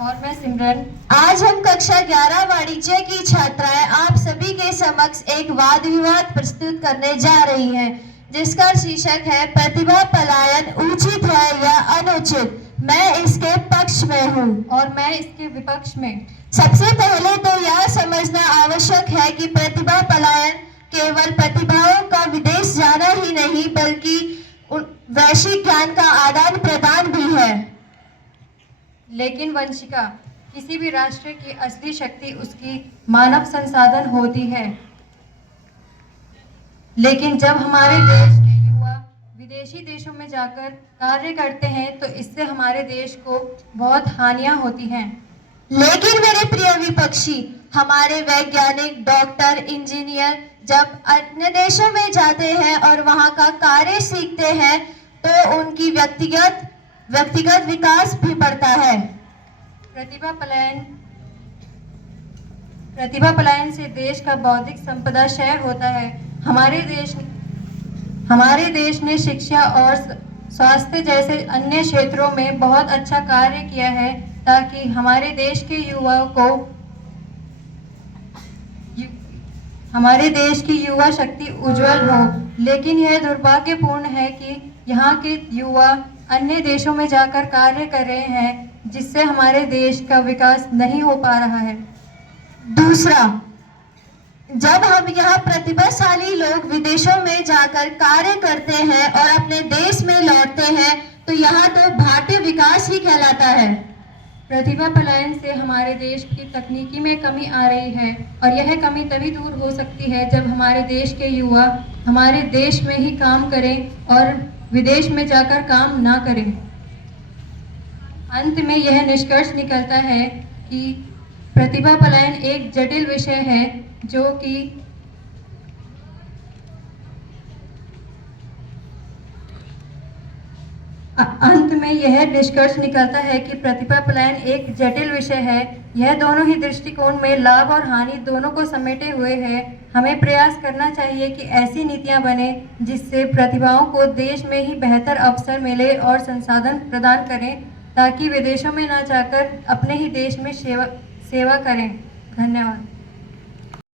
और मैं सिमरन। आज हम कक्षा 11 वाणिज्य की छात्राएं आप सभी के समक्ष एक वाद विवाद प्रस्तुत करने जा रही हैं, जिसका शीर्षक है प्रतिभा पलायन उचित है या अनुचित। मैं इसके पक्ष में हूँ और मैं इसके विपक्ष में। सबसे पहले तो यह समझना आवश्यक है कि प्रतिभा पलायन केवल प्रतिभाओं का विदेश जाना ही नहीं बल्कि वैश्विक ज्ञान का आदान प्रदान भी है। लेकिन वंशिका, किसी भी राष्ट्र की असली शक्ति उसकी मानव संसाधन होती है। लेकिन जब हमारे देश के युवा विदेशी देशों में जाकर कार्य करते हैं तो इससे हमारे देश को बहुत हानियां होती हैं। लेकिन मेरे प्रिय विपक्षी, हमारे वैज्ञानिक, डॉक्टर, इंजीनियर जब अन्य देशों में जाते हैं और वहां का कार्य सीखते हैं तो उनकी व्यक्तिगत विकास भी बढ़ता है। प्रतिभा पलायन से देश का बौद्धिक संपदा क्षय होता है। हमारे देश ने शिक्षा और स्वास्थ्य जैसे अन्य क्षेत्रों में बहुत अच्छा कार्य किया है ताकि हमारे देश की युवा शक्ति उज्जवल हो। लेकिन यह दुर्भाग्यपूर्ण है कि यहाँ के युवा अन्य देशों में जाकर कार्य कर रहे हैं, जिससे हमारे देश का विकास नहीं हो पा रहा है। दूसरा, जब हम यहाँ प्रतिभाशाली लोग विदेशों में जाकर कार्य करते हैं और अपने देश में लौटते हैं तो यहाँ तो भाट्य विकास ही कहलाता है। प्रतिभा पलायन से हमारे देश की तकनीकी में कमी आ रही है और यह कमी तभी दूर हो सकती है जब हमारे देश के युवा हमारे देश में ही काम करें और विदेश में जाकर काम ना करें। अंत में यह निष्कर्ष निकलता है कि प्रतिभा पलायन एक जटिल विषय है यह दोनों ही दृष्टिकोण में लाभ और हानि दोनों को समेटे हुए है। हमें प्रयास करना चाहिए कि ऐसी नीतियां बने जिससे प्रतिभाओं को देश में ही बेहतर अवसर मिले और संसाधन प्रदान करें ताकि विदेशों में न जाकर अपने ही देश में सेवा करें। धन्यवाद।